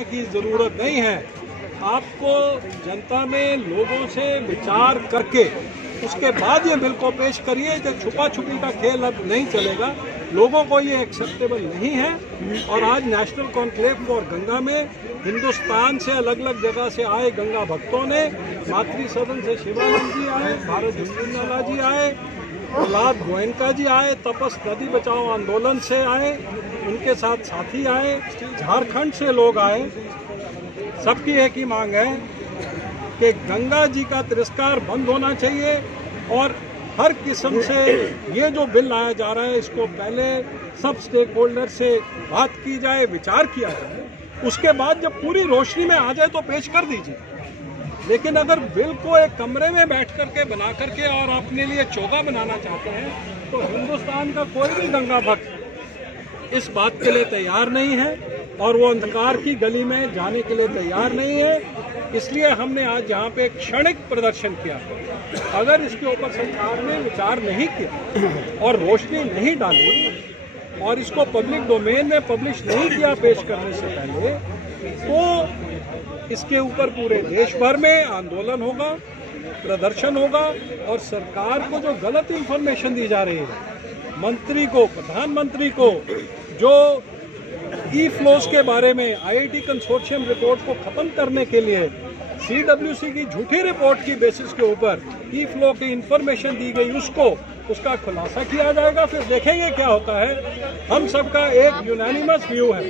करने की ज़रूरत नहीं है। आपको जनता में लोगों से विचार करके उसके बाद ये बिल को पेश करिए। जो छुपा छुपी का खेल अब नहीं चलेगा, लोगों को ये एक्सेप्टेबल नहीं है। और आज नेशनल कॉन्क्लेव फॉर गंगा में हिंदुस्तान से अलग अलग जगह से आए गंगा भक्तों ने, मातृ सदन से शिवानंद जी आए, भारत झुंझुनवाला जी आए, प्रहलाद गोयनका जी आए, तपस नदी बचाओ आंदोलन से आए, उनके साथ साथी आए, झारखंड से लोग आए। सबकी एक ही मांग है कि गंगा जी का तिरस्कार बंद होना चाहिए और हर किस्म से ये जो बिल लाया जा रहा है इसको पहले सब स्टेक होल्डर से बात की जाए, विचार किया जाए, उसके बाद जब पूरी रोशनी में आ जाए तो पेश कर दीजिए। लेकिन अगर बिल को एक कमरे में बैठ करके बना करके और अपने लिए चोगा बनाना चाहते हैं तो हिंदुस्तान का कोई भी गंगा भक्त इस बात के लिए तैयार नहीं है और वो अंधकार की गली में जाने के लिए तैयार नहीं है। इसलिए हमने आज यहाँ पे क्षणिक प्रदर्शन किया। अगर इसके ऊपर सरकार ने विचार नहीं किया और रोशनी नहीं डाली और इसको पब्लिक डोमेन में पब्लिश नहीं किया पेश करने से पहले, तो इसके ऊपर पूरे देश भर में आंदोलन होगा, प्रदर्शन होगा और सरकार को जो गलत इंफॉर्मेशन दी जा रही है, मंत्री को, प्रधानमंत्री को जो ई फ्लोस के बारे में आईआईटी कंसोर्शियम रिपोर्ट को खत्म करने के लिए सीडब्ल्यूसी की झूठी रिपोर्ट की बेसिस के ऊपर ई फ्लो की इंफॉर्मेशन दी गई, उसका खुलासा किया जाएगा। फिर देखेंगे क्या होता है। हम सबका एक यूनानिमस व्यू है।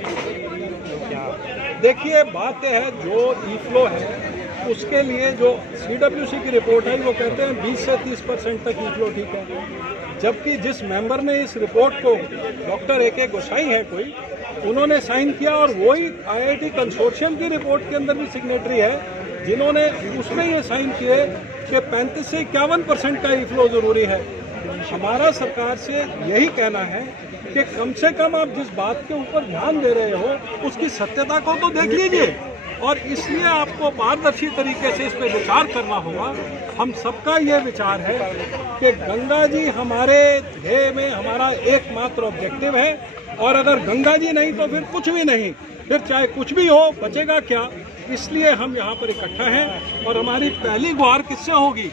देखिए, बात यह है जो ई फ्लो है उसके लिए जो सीडब्ल्यूसी की रिपोर्ट है वो कहते हैं 20 से 30% तक ई फ्लो ठीक है, जबकि जिस मेंबर ने इस रिपोर्ट को, डॉक्टर ए.के. गोसाई है कोई, उन्होंने साइन किया और वही आईआईटी कंसोर्शियम की रिपोर्ट के अंदर भी सिग्नेटरी है जिन्होंने उसमें ये साइन किए कि 35 से 51% का ई फ्लो जरूरी है। हमारा सरकार से यही कहना है कि कम से कम आप जिस बात के ऊपर ध्यान दे रहे हो उसकी सत्यता को तो देख लीजिए और इसलिए आपको पारदर्शी तरीके से इस पर विचार करना होगा। हम सबका ये विचार है कि गंगा जी हमारे ध्येय में हमारा एकमात्र ऑब्जेक्टिव है और अगर गंगा जी नहीं तो फिर कुछ भी नहीं, फिर चाहे कुछ भी हो बचेगा क्या। इसलिए हम यहाँ पर इकट्ठा हैं और हमारी पहली गुहार किससे होगी?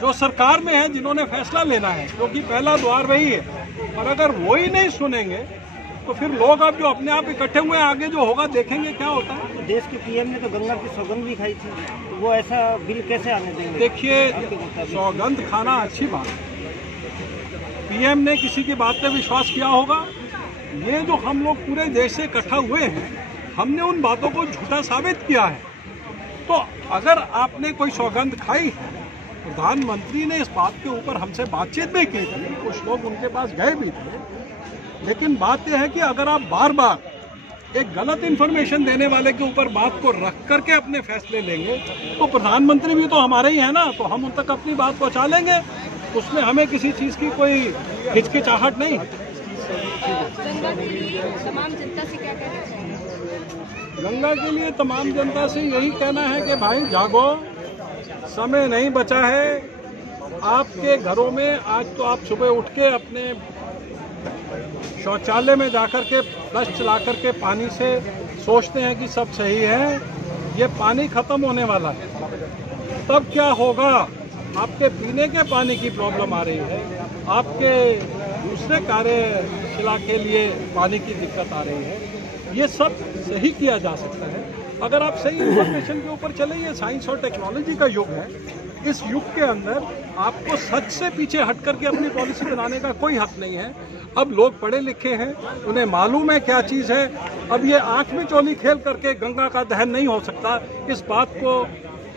जो सरकार में है, जिन्होंने फैसला लेना है, क्योंकि पहला द्वार वही है। और अगर वो ही नहीं सुनेंगे तो फिर लोग अब जो अपने आप इकट्ठे हुए हैं, आगे जो होगा देखेंगे क्या होता है। देश के पीएम ने तो गंगा की सौगंध भी खाई थी, तो वो ऐसा बिल कैसे आने देंगे? देखिए, सौगंध खाना अच्छी बात है, पीएम ने किसी की बात पे विश्वास किया होगा। ये जो हम लोग पूरे देश से इकट्ठा हुए हैं, हमने उन बातों को झूठा साबित किया है। तो अगर आपने कोई सौगंध खाई है, प्रधानमंत्री ने इस बात के ऊपर हमसे बातचीत भी की थी, कुछ लोग उनके पास गए भी थे, लेकिन बात यह है कि अगर आप बार बार एक गलत इंफॉर्मेशन देने वाले के ऊपर बात को रख करके अपने फैसले लेंगे तो प्रधानमंत्री भी तो हमारे ही है ना, तो हम उन तक अपनी बात पहुंचा लेंगे। उसमें हमें किसी चीज़ की कोई हिचकिचाहट नहीं। गंगा के लिए तमाम जनता से क्या कहना चाहिए? गंगा के लिए तमाम जनता से यही कहना है कि भाई जागो, समय नहीं बचा है। आपके घरों में आज तो आप सुबह उठ के अपने शौचालय में जाकर के फ्लश चला करके पानी से सोचते हैं कि सब सही है, ये पानी खत्म होने वाला है। तब क्या होगा? आपके पीने के पानी की प्रॉब्लम आ रही है, आपके दूसरे कार्यशिला के लिए पानी की दिक्कत आ रही है। ये सब सही किया जा सकता है अगर आप सही इंफॉर्मेशन के ऊपर चले। ये साइंस और टेक्नोलॉजी का युग है। इस युग के अंदर आपको सच से पीछे हट करके अपनी पॉलिसी बनाने का कोई हक नहीं है। अब लोग पढ़े लिखे हैं, उन्हें मालूम है क्या चीज़ है। अब ये आंख में चोली खेल करके गंगा का दहन नहीं हो सकता। इस बात को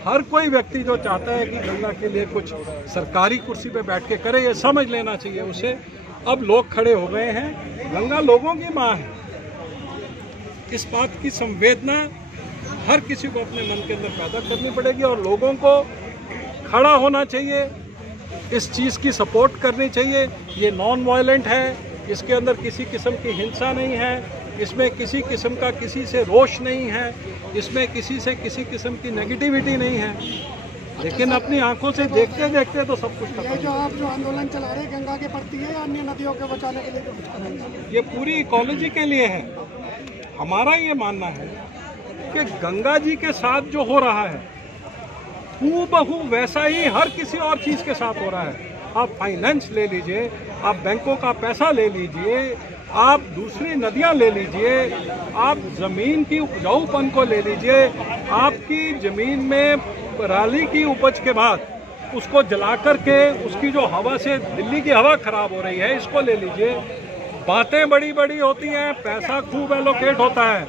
हर कोई व्यक्ति जो चाहता है कि गंगा के लिए कुछ सरकारी कुर्सी पे बैठ के करे, ये समझ लेना चाहिए उसे। अब लोग खड़े हो गए हैं, गंगा लोगों की माँ है। इस बात की संवेदना हर किसी को अपने मन के अंदर पैदा करनी पड़ेगी और लोगों को खड़ा होना चाहिए, इस चीज़ की सपोर्ट करनी चाहिए। ये नॉन वायलेंट है, इसके अंदर किसी किस्म की हिंसा नहीं है, इसमें किसी किस्म का किसी से रोष नहीं है, इसमें किसी से किसी किस्म की नेगेटिविटी नहीं है। लेकिन अपनी आंखों से देखते देखते तो सब कुछ खत्म। ये जो आप जो आंदोलन चला रहे हैं गंगा के प्रति है या अन्य नदियों को बचाने के लिए जो कुछ करेंगे? ये पूरी इकोलॉजी के लिए है। हमारा ये मानना है कि गंगा जी के साथ जो हो रहा है हूबहू वैसा ही हर किसी और चीज के साथ हो रहा है। आप फाइनेंस ले लीजिए, आप बैंकों का पैसा ले लीजिए, आप दूसरी नदियां ले लीजिए, आप जमीन की उपजाऊपन को ले लीजिए, आपकी जमीन में पराली की उपज के बाद उसको जला करके उसकी जो हवा से दिल्ली की हवा खराब हो रही है, इसको ले लीजिए। बातें बड़ी बड़ी होती हैं, पैसा खूब एलोकेट होता है,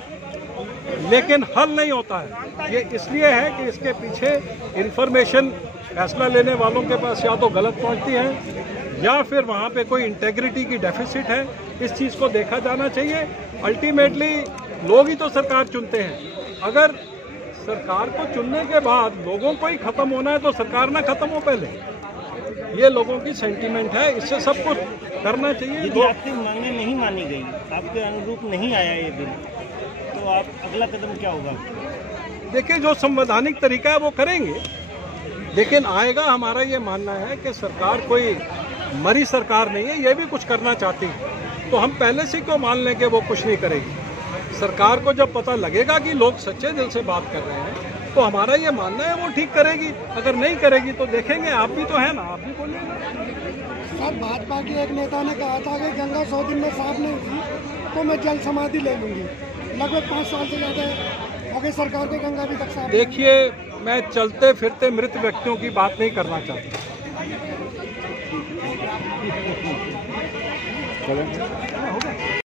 लेकिन हल नहीं होता है। ये इसलिए है कि इसके पीछे इंफॉर्मेशन फैसला लेने वालों के पास या तो गलत पहुंचती है या फिर वहाँ पे कोई इंटेग्रिटी की डेफिसिट है। इस चीज़ को देखा जाना चाहिए। अल्टीमेटली लोग ही तो सरकार चुनते हैं। अगर सरकार को चुनने के बाद लोगों को ही खत्म होना है तो सरकार ना खत्म हो पहले, ये लोगों की सेंटीमेंट है। इससे सब कुछ करना चाहिए। यदि आपकी मांगें नहीं मानी गई, आपके अनुरूप नहीं आया ये बिल, तो आप अगला कदम क्या होगा? देखिए, जो संवैधानिक तरीका है वो करेंगे, लेकिन आएगा। हमारा ये मानना है कि सरकार कोई मरी सरकार नहीं है, ये भी कुछ करना चाहती है, तो हम पहले से क्यों मान लें कि वो कुछ नहीं करेगी। सरकार को जब पता लगेगा कि लोग सच्चे दिल से बात कर रहे हैं, तो हमारा ये मानना है वो ठीक करेगी। अगर नहीं करेगी तो देखेंगे। आप भी तो है ना, आप भी बोलिए। सर, भाजपा के एक नेता ने कहा था कि गंगा 100 दिन में साफ नहीं हुई तो मैं जल समाधि ले लूंगी। लगभग 5 साल से ज़्यादा हो गए सरकार को गंगा भी तक साफ। देखिए, मैं चलते फिरते मृत व्यक्तियों की बात नहीं करना चाहता।